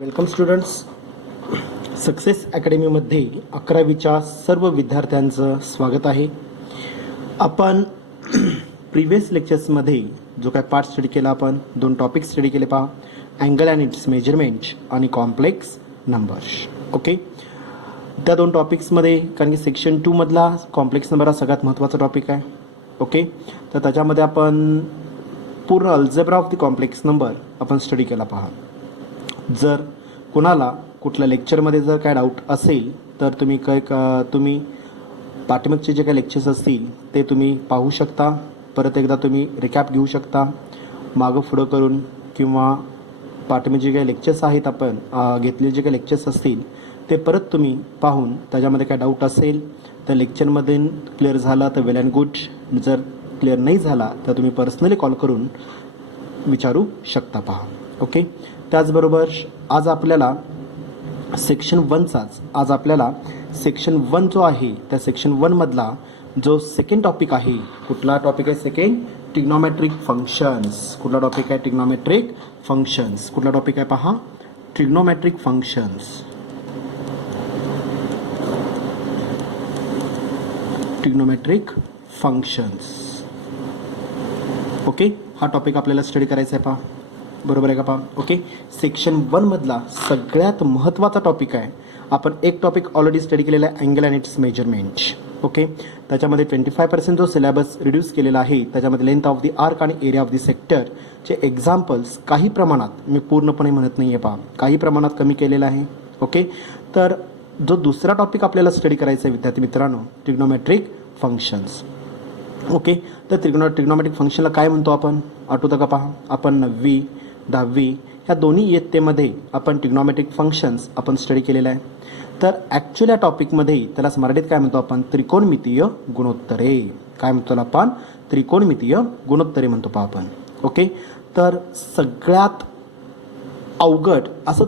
Welcome students. Success अकॅडमीमध्ये 11वीच्या सर्व विद्यार्थ्यांचं स्वागत आहे. आपण प्रिव्हियस लेक्चर्समध्ये जो काय पार्ट स्टडी केला, आपण 2 टॉपिक स्टडी केले पहा, अँगल अँड इट्स मेजरमेंट आणि कॉम्प्लेक्स नंबर्स. ओके, त्या 2 टॉपिक्समध्ये कारण की सेक्शन 2 मधला कॉम्प्लेक्स नंबर हा सगळ्यात महत्त्वाचा टॉपिक आहे. ओके, तर त्याच्यामध्ये आपण पूर्ण algebra of the complex number आपण स्टडी केला पहा. जर कोणाला कुठल्या लेक्चरमध्ये जर काय डाऊट असेल तर तुम्ही तुम्ही पाठीमागचे जे काही लेक्चर्स असतील ते तुम्ही पाहू शकता. परत एकदा तुम्ही रिकॅप घेऊ शकता मागं पुढं करून, किंवा पाठीमागे जे काही लेक्चर्स आहेत आपण घेतलेले जे काही लेक्चर्स असतील ते परत तुम्ही पाहून त्याच्यामध्ये काय डाऊट असेल तर लेक्चरमध्ये क्लिअर झाला तर वेल अँड गुड. जर क्लिअर नाही झाला तर तुम्ही पर्सनली कॉल करून विचारू शकता पहा. ओके, त्याचबरोबर आज आपल्याला सेक्शन 1 जो आहे त्या सेक्शन 1 मधला जो सेकंड टॉपिक आहे, कुठला टॉपिक आहे सेकंड? Trigonometric functions. कुठला टॉपिक आहे? Trigonometric functions. कुठला टॉपिक आहे पहा? Trigonometric functions. Trigonometric functions. Okay, हा टॉपिक आपल्याला स्टडी करायचा आहे पहा. बरोबर आहे का पहा? ओके, सेक्शन 1 मधला सगळ्यात महत्त्वाचा टॉपिक आहे. आपण एक टॉपिक ऑलरेडी स्टडी केलेला आहे, angle and it's measurement. Okay, त्याच्यामध्ये 25% जो सिलेबस रिड्यूस केलेला आहे, त्याच्यामध्ये लेंथ ऑफ द आर्क आणि एरिया ऑफ द सेक्टरचे एक्झाम्पल्स काही प्रमाणात, मी पूर्णपणे म्हणत नाही आहे पहा, काही प्रमाणात कमी केलेलं आहे. ओके, तर जो दुसरा टॉपिक आपल्याला स्टडी करायचा आहे विद्यार्थी मित्रांनो, ट्रिग्नोमेट्रिक फंक्शन्स. ओके, तर ट्रिग्नोमेट्रिक फंक्शनला काय म्हणतो आपण? आठवतं का पहा? आपण 9वी 10वी ह्या दोन्ही इयत्तेमध्ये आपण ट्रिग्नोमेट्रिक फंक्शन्स आपण स्टडी केलेलं आहे. तर ॲक्च्युअल या टॉपिकमध्ये त्यालाच मराठीत काय म्हणतो आपण? त्रिकोणमितीय गुणोत्तरे. काय म्हणतो त्याला आपण? त्रिकोणमितीय गुणोत्तरे म्हणतो पहा आपण. ओके, तर सगळ्यात अवघड असं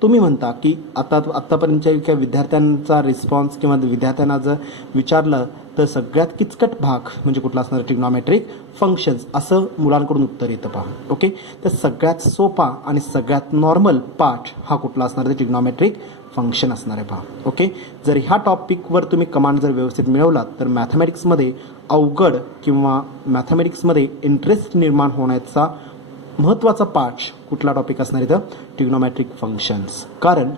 तुम्ही म्हणता की आत्तापर्यंतच्या काही विद्यार्थ्यांचा रिस्पॉन्स किंवा विद्यार्थ्यांना जर विचारलं तर सगळ्यात किचकट भाग म्हणजे कुठला असणार? ट्रिग्नोमेट्रिक फंक्शन्स, असं मुलांकडून उत्तर येतं पहा. ओके, तर सगळ्यात सोपा आणि सगळ्यात नॉर्मल पार्ट हा कुठला असणार? ते ट्रिग्नोमेट्रिक फंक्शन असणार आहे पहा. ओके, जर ह्या टॉपिकवर तुम्ही कमांड जर व्यवस्थित मिळवलात तर मॅथमॅटिक्समध्ये अवघड किंवा मॅथमॅटिक्समध्ये इंटरेस्ट निर्माण होण्याचा महत्त्वाचा पार्ट कुठला टॉपिक असणार इथं? Trigonometric functions. कारण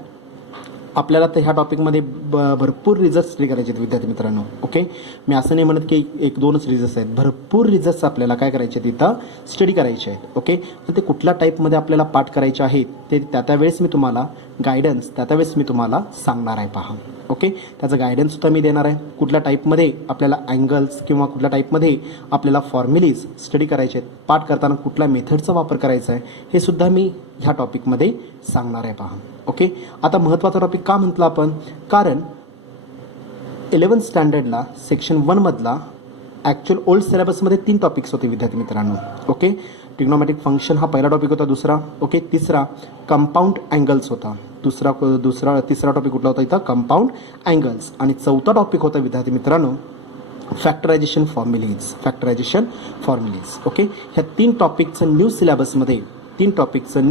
आपल्याला तर ह्या टॉपिकमध्ये भरपूर रिझल्ट स्टडी करायचे आहेत विद्यार्थी मित्रांनो. ओके, मी असं नाही म्हणत की 1-2च रिझल्ट्स आहेत, भरपूर रिझल्ट्स आपल्याला काय करायचे आहेत इथं? स्टडी करायचे आहेत. ओके, तर ते कुठल्या टाईपमध्ये आपल्याला पाठ करायचे आहेत ते त्यावेळेस मी तुम्हाला गायडन्स मी तुम्हाला सांगणार आहे पहा. ओके, त्याचं गायडन्ससुद्धा मी देणार आहे. कुठल्या टाईपमध्ये आपल्याला अँगल्स किंवा कुठल्या टाईपमध्ये आपल्याला फॉर्म्युलीज स्टडी करायचे आहेत, पाठ करताना कुठल्या मेथडचा वापर करायचा आहे हे सुद्धा मी ह्या टॉपिकमध्ये सांगणार आहे पहा. ओके, आता महत्त्वाचा टॉपिक का म्हटलं आपण? कारण 11th स्टँडर्डला सेक्शन 1 मधला ॲक्च्युअल ओल्ड सिलेबसमध्ये 3 टॉपिक्स होते विद्यार्थी मित्रांनो. ओके, ट्रिग्नोमेट्रिक फंक्शन हा पहिला टॉपिक होता. दुसरा ओके, तिसरा कंपाऊंड अँगल्स होता. तिसरा टॉपिक कुठला होता इथं? Compound angles. आणि चौथा टॉपिक होता विद्यार्थी मित्रांनो फॅक्टरायझेशन फॉर्म्युलीज. ओके, ह्या 3 टॉपिकचं न्यू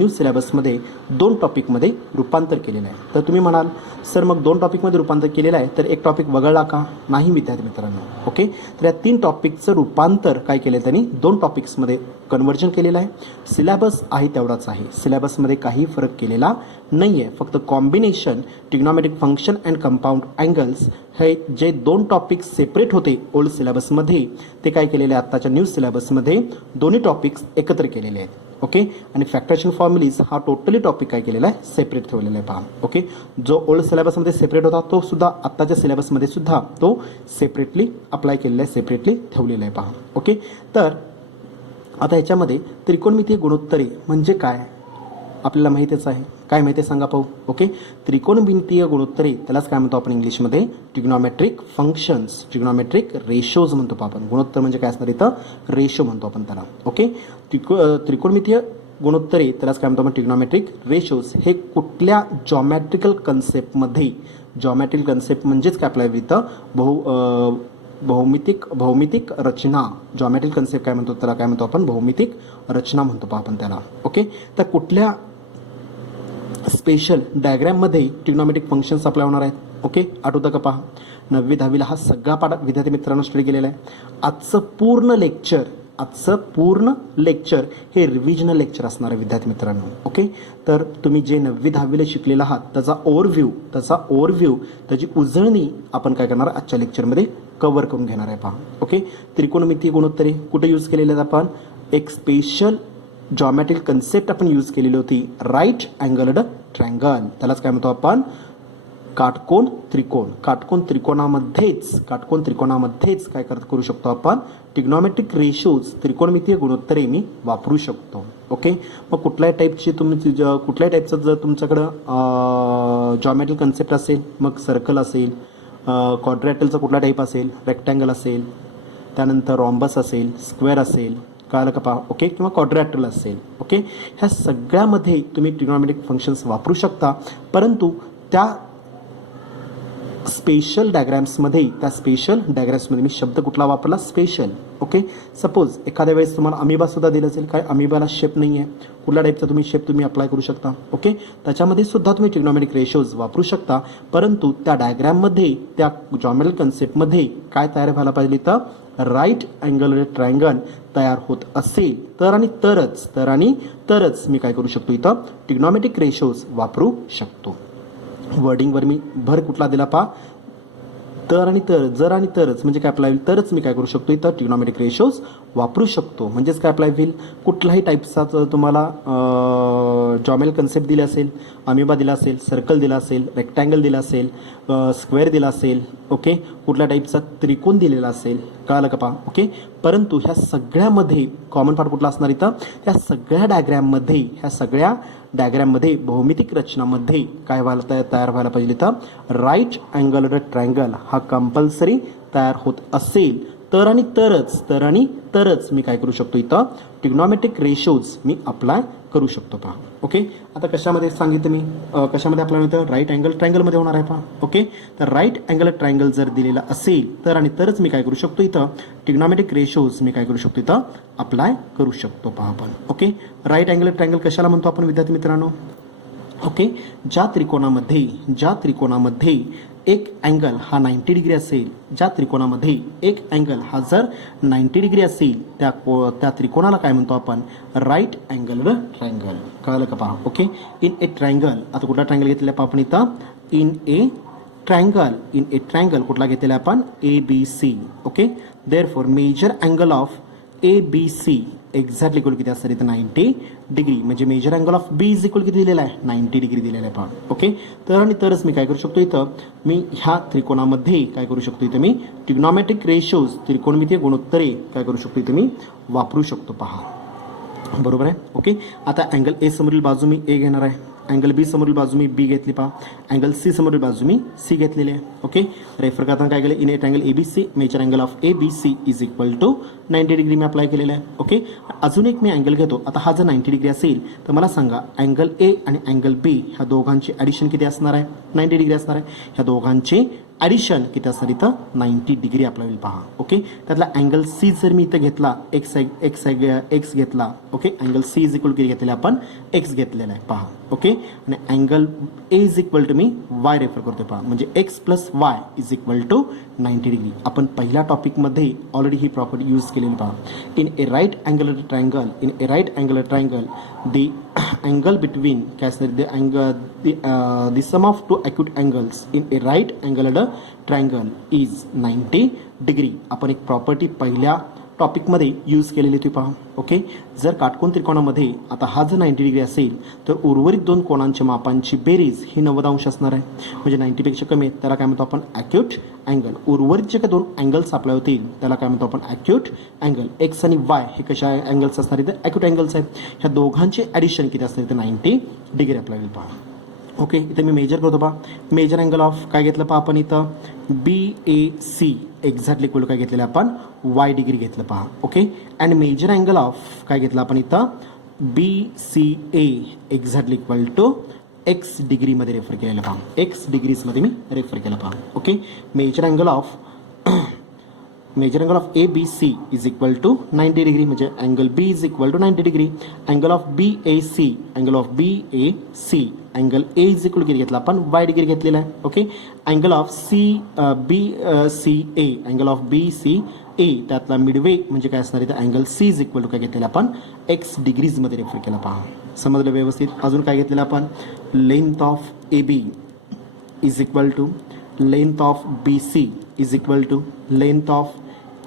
सिलेबसमध्ये 2 टॉपिकमध्ये रूपांतर केलेलं आहे. तर तुम्ही म्हणाल सर मग 2 टॉपिकमध्ये रूपांतर केलेलं आहे तर एक टॉपिक वगळला का? नाही विद्यार्थी मित्रांनो. ओके, तर या 3 टॉपिकचं रूपांतर काय केलं आहे त्यांनी? 2 टॉपिक्समध्ये कन्व्हर्जन केलेलं आहे. सिलेबस आहे तेवढाच आहे, सिलेबसमध्ये काही फरक केलेला नाही आहे. फक्त combination trigonometric function and compound angles हे जे 2 टॉपिक्स सेपरेट होते ओल्ड सिलेबसमध्ये ते काय केलेले आहे आत्ताच्या न्यू सिलेबसमध्ये दोन्ही टॉपिक्स एकत्र केलेले आहेत. ओके, आणि फॅक्टरायझेशन फॉर्म्युलीज हा टोटली टॉपिक काय केलेला आहे? सेपरेट ठेवलेला आहे पहा. ओके, जो ओल्ड सिलेबसमध्ये सेपरेट होता तो सुद्धा आत्ताच्या सिलेबसमध्ये सुद्धा तो सेपरेटली अप्लाय केलेला आहे, सेपरेटली ठेवलेला आहे पहा. ओके, तर आता ह्याच्यामध्ये त्रिकोणमितीय गुणोत्तरे म्हणजे काय आपल्याला माहितीच आहे. काय माहिती आहे सांगा पाहू? ओके, त्रिकोणमितीय गुणोत्तरे त्यालाच काय म्हणतो आपण इंग्लिशमध्ये? ट्रिग्नोमेट्रिक फंक्शन्स, ट्रिग्नोमेट्रिक रेशोज म्हणतो आपण. गुणोत्तर म्हणजे काय असणार इथं? रेशो म्हणतो आपण त्याला. ओके, त्रिकोणमितीय गुणोत्तरे त्यालाच काय म्हणतो आपण? Trigonometric ratios. हे कुठल्या जॉमेट्रिकल कन्सेप्ट म्हणजेच काय आपल्या इथं भौमितिक रचना, जॉमेट्रिक कन्सेप्ट काय म्हणतो त्याला? काय म्हणतो आपण? भौमितिक रचना म्हणतो पहा आपण त्याला. ओके, तर कुठल्या स्पेशल डायग्रॅममध्ये ट्रिग्नॉमेट्रिक फंक्शन्स अप्लाय होणार आहेत. ओके, आठवतं का पहा, 9वी 10वीला हा सगळा पाठ विद्यार्थी मित्रांनो स्टडी केलेला आहे. आजचं पूर्ण लेक्चर हे रिव्हिजनल लेक्चर असणार आहे विद्यार्थी मित्रांनो. ओके, तर तुम्ही जे 9वी 10वीला शिकलेला आहात त्याचा ओव्हरव्ह्यू त्याची उजळणी आपण काय करणार आजच्या लेक्चरमध्ये कव्हर करून घेणार आहे पहा. ओके, त्रिकोणमितीय गुणोत्तरे कुठे यूज केलेले आहेत आपण, एक स्पेशल जॉमेट्रिक कन्सेप्ट आपण यूज केलेली होती, राईट अँगल्ड ट्रायंगल, त्यालाच काय म्हणतो आपण काटकोन त्रिकोण. काटकोन त्रिकोणामध्येच काय करू शकतो आपण, ट्रिग्नॉमेट्रिक रेशोज त्रिकोणमितीय गुणोत्तरे मी वापरू शकतो. ओके, मग कुठल्याही टाईपचं जर तुमच्याकडं जॉमेट्रिक कन्सेप्ट असेल, मग सर्कल असेल, क्वाड्रॅटलचा कुठला टाईप असेल, रेक्टँगल असेल, त्यानंतर रॉम्बस असेल, स्क्वेअर असेल, कळलं का पहा. ओके, किंवा क्वाड्रॅटल असेल. ओके, ह्या सगळ्यामध्ये तुम्ही ट्रिग्नॉमेट्रिक फंक्शन्स वापरू शकता, परंतु त्या स्पेशल डायग्रॅम्समध्ये मी शब्द कुठला वापरला, स्पेशल. ओके, सपोज एखाद्या वेळेस तुम्हाला अमिबा सुद्धा दिलं असेल, काय अमिबाला शेप नाही आहे, कुठल्या टाईपचा शेप तुम्ही अप्लाय करू शकता. ओके, त्याच्यामध्ये सुद्धा तुम्ही ट्रिग्नॉमेट्रिक रेशोज वापरू शकता, परंतु त्या डायग्रॅममध्ये त्या जॉमेट्रिक कन्सेप्टमध्ये काय तयार व्हायला पाहिजे, तर राईट अँगल ट्रायंगल तयार होत असेल तर आणि तरच मी काय करू शकतो, इथं ट्रिग्नॉमेट्रिक रेशोज वापरू शकतो. वर्डिंगवर मी भर कुठला दिला पहा, जर आणि तरच म्हणजे काय अप्लाय होईल, तरच मी काय करू शकतो, इथं ट्रिग्नॉमेट्रिक रेशोज वापरू शकतो. म्हणजेच काय अप्लाय होईल, कुठलाही टाईपचा तुम्हाला जॉमेट्रिक कन्सेप्ट दिला असेल, अमिबा दिला असेल, सर्कल दिला असेल, रेक्टँगल दिला असेल, स्क्वेअर दिला असेल, ओके, कुठल्या टाईपचा त्रिकोण दिलेला असेल, कळलं का पहा. ओके, परंतु ह्या सगळ्यामध्ये कॉमन पार्ट कुठला असणार, इथं ह्या सगळ्या डायग्रॅममध्ये भौमितिक रचनामध्ये काय तयार व्हायला पाहिजे, इथं राईट अँगल्ड ट्रायंगल हा कंपल्सरी तयार होत असेल तर आणि तरच मी काय करू शकतो, इथं ट्रिग्नॉमेट्रिक रेशोज मी अप्लाय करू शकतो पहा. ओके, आता कशामध्ये सांगितलं मी, कशामध्ये अप्लाय होतं, राईट अँगल ट्रायंगलमध्ये होणार आहे पहा. ओके, तर राईट अँगल ट्रायंगल जर दिलेला असेल तर आणि तरच मी काय करू शकतो, इथं ट्रिग्नॉमेट्रिक रेशोज मी काय करू शकतो, इथं अप्लाय करू शकतो पहा आपण. ओके, राईट अँगल ट्रायंगल कशाला म्हणतो आपण विद्यार्थी मित्रांनो. ओके, ज्या त्रिकोणामध्ये एक अँगल हा 90 डिग्री असेल, ज्या त्रिकोणामध्ये एक अँगल हा जर 90 डिग्री असेल, त्या त्रिकोणाला काय म्हणतो आपण, राईट अँगल्ड ट्रायंगल. कळलं का पहा. ओके, इन ए ट्रायंगल, आता कुठला ट्रायंगल घेतलेला आपण इथं, इन ए ट्रायंगल कुठला घेतलेला आपण, ABC. Okay, therefore measure angle of ABC exactly equal किती असणार इथं, 90 डिग्री. म्हणजे measure angle of B is equal किती दिलेला आहे, 90 डिग्री दिलेला आहे पहा. ओके, तर आणि तरच मी काय करू शकतो, इथं मी ह्या त्रिकोणामध्ये काय करू शकतो, इथं मी ट्रिग्नॉमेट्रिक रेशोज त्रिकोणमितीय गुणोत्तरे काय करू शकतो, इथं मी वापरू शकतो पहा. बरोबर आहे. ओके, आता अँगल ए समोरील बाजू मी ए घेणार आहे, अँगल बी समोरील बाजू मी बी घेतली पहा, अँगल सी समोरील बाजू मी सी घेतलेली आहे. ओके, रेफर करताना काय केलं, in a triangle ABC measure angle of ABC is equal to 90 degree मी अप्लाय केलेलं आहे. ओके, अजून एक मी अँगल घेतो. आता हा जर 90 डिग्री असेल तर मला सांगा अँगल ए आणि अँगल बी ह्या दोघांची ॲडिशन किती असणार आहे, 90 डिग्री असणार आहे. ह्या दोघांचे ॲडिशन किती असणार, इथं 90 डिग्री अप्लाय होईल पहा. ओके, त्यातला अँगल सी जर मी इथं घेतला, एक्स घेतला. Okay, angle C is equal किती घेतलेला आपण, एक्स घेतलेला आहे पहा. ओके, आणि angle A is equal to मी वाय रेफर करतो पहा, म्हणजे X plus Y is equal to 90 degree. आपण पहिल्या टॉपिकमध्ये ऑलरेडी ही प्रॉपर्टी यूज केलेली पहा. In a right angle triangle the angle between काय असणार, the sum of two acute angles in a right angled triangle is 90 degree. आपण एक प्रॉपर्टी पहिल्या टॉपिकमध्ये यूज केलेली होती पहा. ओके, जर काटकोन त्रिकोणामध्ये आता हा जर 90 डिग्री असेल तर उर्वरित दोन कोणांच्या मापांची बेरीज ही 90 अंश असणार आहे. म्हणजे 90पेक्षा कमी आहेत त्याला काय म्हणतो आपण, ॲक्यूट अँगल. उर्वरित जे काही दोन अँगल्स अप्लाय होतील त्याला काय म्हणतो आपण, ॲक्यूट अँगल. एक्स आणि वाय हे कशा अँगल्स असणार, इथे ॲक्यूट अँगल्स आहेत. ह्या दोघांचे ॲडिशन किती असणार, इथे 90 डिग्री अप्लाय होईल पहा. ओके, इथे मी मेजर करतो पहा, मेजर अँगल ऑफ काय घेतलं पहा आपण इथं, BAC एक्झॅक्टली इक्वल काय घेतलेलं आपण, वाय डिग्री घेतलं पहा. Okay, and major angle of काय घेतलं आपण इथं, BCA exactly equal to X डिग्रीमध्ये रेफर केलेलं पहा, एक्स डिग्रीजमध्ये मी रेफर केलं पहा. Okay, major angle of major angle of A B C is equal to 90 degree, म्हणजे angle B is equal to 90 degree. Angle of B A C, angle of B A C, angle A is equal किती घेतला आपण, Y degree घेतलेला आहे. Okay. Angle of C B C A, angle of B C A, त्यातला midway म्हणजे काय असणार आहे, angle C is equal to काय घेतलेला आपण, एक्स डिग्रीजमध्ये रेफर केला. पहा समजलं व्यवस्थित. अजून काय घेतलेलं आपण, length of A B is equal to length of B C is equal to length of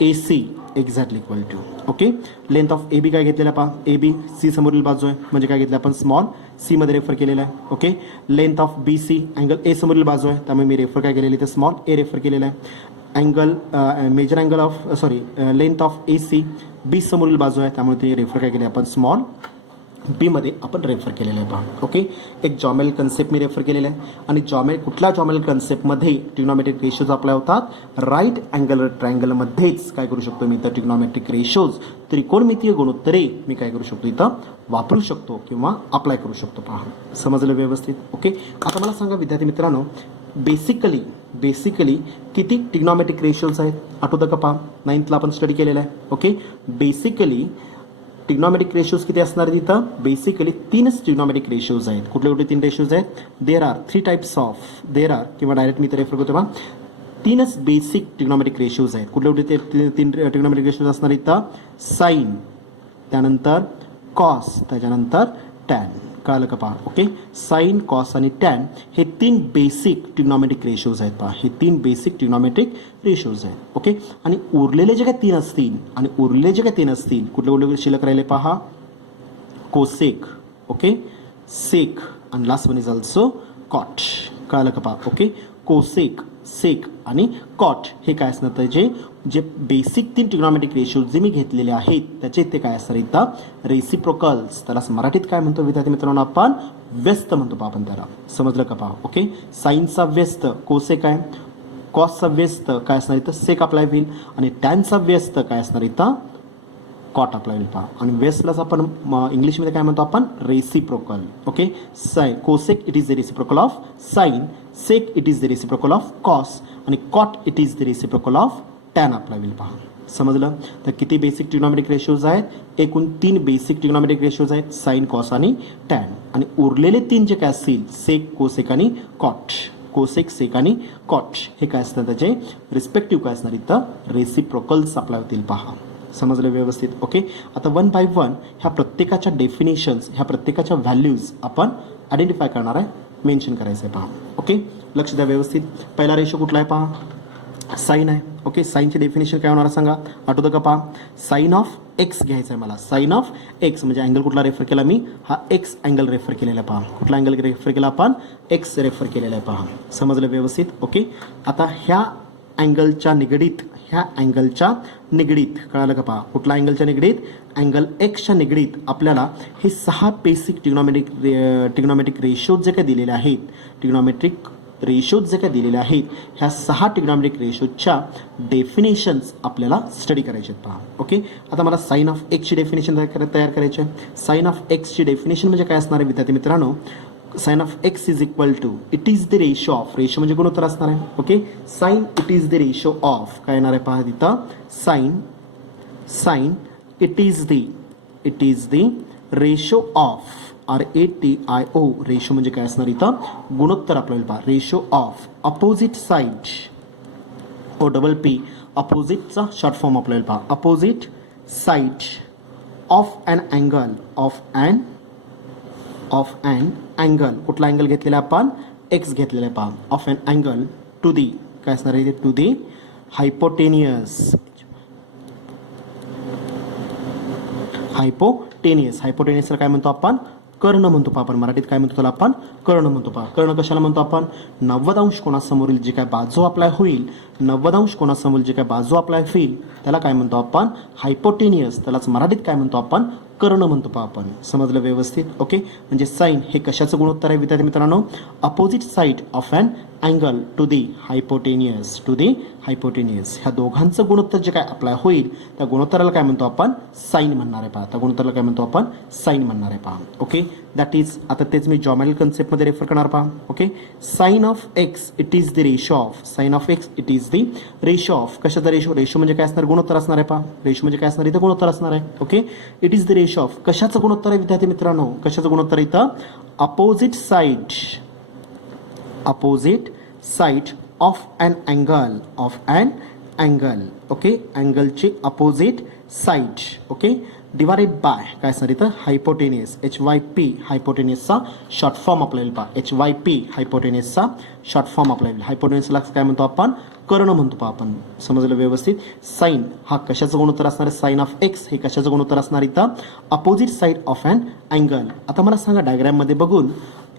A C exactly equal to. Okay. Length of A B काय घेतलेला पहा, ए बी सी समोरील बाजू आहे म्हणजे काय घेतलं आपण, स्मॉल सी मध्ये रेफर केलेला आहे. Okay. Length of B C, angle A समोरील बाजू आहे त्यामुळे मी रेफर काय केलेली तर स्मॉल ए रेफर केलेला आहे. Angle major angle of length of A C, B समोरील बाजू आहे त्यामुळे ते रेफर काय केले आपण, स्मॉल बी मध्ये आपण रेफर केलेलं आहे. पहा ओके. एक जॉमेल कन्सेप्ट मी रेफर केलेला आहे आणि कुठल्या जॉमेल कन्सेप्टमध्ये ट्रिग्नोमेट्रिक रेशोज अप्लाय होतात, राईट अँगल ट्रायंगलमध्येच काय करू शकतो मी तर ट्रिग्नोमेट्रिक रेशोज, त्रिकोणमितीय गुणोत्तरे मी काय करू शकतो इथं वापरू शकतो किंवा अप्लाय करू शकतो. पहा समजलं व्यवस्थित. ओके. आता मला सांगा विद्यार्थी मित्रांनो, बेसिकली किती ट्रिग्नोमेट्रिक रेशोज आहेत आठवतं का? पहा 9thला आपण स्टडी केलेला आहे. ओके. बेसिकली ट्रिग्नोमेट्रिक रेशोज किती असणार आहेत इथं, बेसिकली 3च ट्रिग्नोमेट्रिक रेशोज आहेत. कुठले 3 रेशोज आहेत, there are 3 types of, there are किंवा डायरेक्ट मी तर रेफर करतो पहा 3च बेसिक ट्रिग्नोमेट्रिक रेशोज आहेत. कुठले ते 3 ट्रिग्नोमेट्रिक रेशोज असणार इथं, साइन, त्यानंतर कॉस, त्याच्यानंतर टॅन. कळलं का? पहा ओके. साइन, कॉस आणि टॅन हे 3 बेसिक ट्रिग्नोमेट्रिक रेशोज आहेत. पहा हे 3 बेसिक ट्रिग्नोमेट्रिक रेशोज आहेत. ओके. आणि उरलेले जे काही 3 असतील कुठले शिल्लक राहिले पहा, कोसेक, ओके, सेक आणि last one is also cot. कळलं का? पहा ओके. कोसेक, सेक आणि कॉट हे काय असणार तर जे बेसिक 3 ट्रिग्नोमेट्रिक रेशोज जे मी घेतलेले आहेत त्याचे ते काय असणार इथं, रेसिप्रोकल्स. त्याला मराठीत काय म्हणतो विद्यार्थी मित्रांनो, आपण व्यस्त म्हणतो. पहा आपण त्याला, समजलं का? पहा ओके. साईनचा व्यस्त कोसेक आहे, कॉसचा व्यस्त काय असणार इथं, सेक अप्लाय होईल आणि टॅनचा व्यस्त काय असणार इथं, कॉट अप्लाय होईल. पहा आणि व्यस्तलाच आपण इंग्लिशमध्ये काय म्हणतो आपण, reciprocal. Okay. Cosec it is the reciprocal of sine, sec it is the reciprocal of cos आणि cot it is the reciprocal of tan apply होईल. पहा समजलं. तर किती बेसिक ट्रिग्नोमेट्रिक रेशोज आहेत, एकूण 3 बेसिक ट्रिग्नोमेट्रिक रेशोज आहेत, साइन, कॉस आणि टॅन. आणि उरलेले 3 जे काय असतील, सेक, कोसेक आणि कॉट, कोसेक, सेक आणि कॉट हे काय असतात त्याचे रिस्पेक्टिव्ह काय असणार इथं, रेसिप्रोकल्स अप्लाय होतील. पहा समजलं व्यवस्थित. ओके. आता 1 by 1 ह्या प्रत्येकाच्या डेफिनेशन्स, ह्या प्रत्येकाच्या व्हॅल्यूज आपण आयडेंटिफाय करणार आहे, मेन्शन करायचं आहे. पहा ओके. लक्ष द्या व्यवस्थित. पहिला रेशो कुठला आहे पहा, साइन आहे. ओके. साइनची डेफिनेशन काय होणार सांगा, आठवतं का? पहा साइन ऑफ एक्स घ्यायचं आहे मला. साइन ऑफ एक्स म्हणजे अँगल कुठला रेफर केला मी, हा एक्स अँगल रेफर केलेला आहे. पहा कुठला अँगल रेफर केला आपण, एक्स रेफर केलेला आहे. पहा समजलं व्यवस्थित. ओके. आता ह्या अँगलच्या निगडीत कळालं का? पहा कुठला अँगलच्या निगडीत, अँगल एक्सच्या निगडीत आपल्याला हे 6 बेसिक ट्रिग्नोमेट्रिक रेशोज जे काय दिलेले आहेत, ह्या 6 ट्रिग्नोमेट्रिक रेशोजच्या डेफिनेशन्स आपल्याला स्टडी करायचे आहेत. पहा ओके. आता मला साइन ऑफ एक्सची डेफिनेशन तयार करायची आहे. साइन ऑफ एक्सची डेफिनेशन म्हणजे काय असणार आहे विद्यार्थी मित्रांनो, sign of x is equal to, it is the ratio of, ratio म्हणजे गुणोत्तर असणार आहे. Okay. Sign it is the ratio of काय येणार आहे पहा तिथं, sign it is the ratio of, RATIO, ratio म्हणजे काय असणार इथं, गुणोत्तर आपल्याला. पहा ratio of opposite side, OPP अपोजिटचा short form आपल्याला. पहा opposite side of an angle, कुठला अँगल घेतलेला आपण, एक्स घेतलेला आहे. पहा of an angle to the काय असणार आहे, टू दी हायपोटेनियसला काय म्हणतो आपण, कर्ण म्हणतो. पहा आपण मराठीत काय म्हणतो त्याला, आपण कर्ण म्हणतो. पहा कर्ण कशाला म्हणतो आपण, 90 अंश कोणासमोरील जे काय बाजू अप्लाय होईल, 90 अंश कोणासमोरील जे काय बाजू अप्लाय होईल त्याला काय म्हणतो आपण, हायपोटेनियस. त्यालाच मराठीत काय म्हणतो आपण, कर्ण म्हणतो. पहा आपण समजलं व्यवस्थित. ओके. म्हणजे साइन हे कशाचं गुणोत्तर आहे विद्यार्थी मित्रांनो, opposite side of an angle to the hypotenuse, ह्या दोघांचं गुणोत्तर जे काय अप्लाय होईल त्या गुणोत्तराला काय म्हणतो आपण, साइन म्हणणार आहे. पहा त्या गुणोत्तराला काय म्हणतो आपण, साइन म्हणणार आहे. पहा ओके. दॅट इज आता तेच मी जॉमेट्रिकल कन्सेप्टमध्ये रेफर करणार पहा. Okay, sine of x it is the ratio of, sine of x it is the ratio of, कशाचा रेशो, रेशो म्हणजे काय असणार, गुणोत्तर असणार आहे पहा, रेशो म्हणजे काय असणार इथं गुणोत्तर असणार आहे. Okay, it is the ratio of, कशाचं गुणोत्तर आहे विद्यार्थी मित्रांनो, कशाचं गुणोत्तर इथं, opposite side of an angle, of an angle. Okay, अँगलची opposite side. Okay, divided by काय असणार इथं, हायपोटेनियस, HYP हायपोटेनियसचा शॉर्ट फॉर्म आपल्याला पहा, HYP हायपोटेनियसचा शॉर्ट फॉर्म आपल्याला, हायपोटेनियसला काय म्हणतो आपण, कर्ण म्हणतो पहा आपण, समजलं व्यवस्थित. साइन हा कशाचं गुणोत्तर असणार आहे, साइन ऑफ एक्स हे कशाचं गुणोत्तर असणार इथं, opposite side of an angle. आता मला सांगा डायग्राममध्ये बघून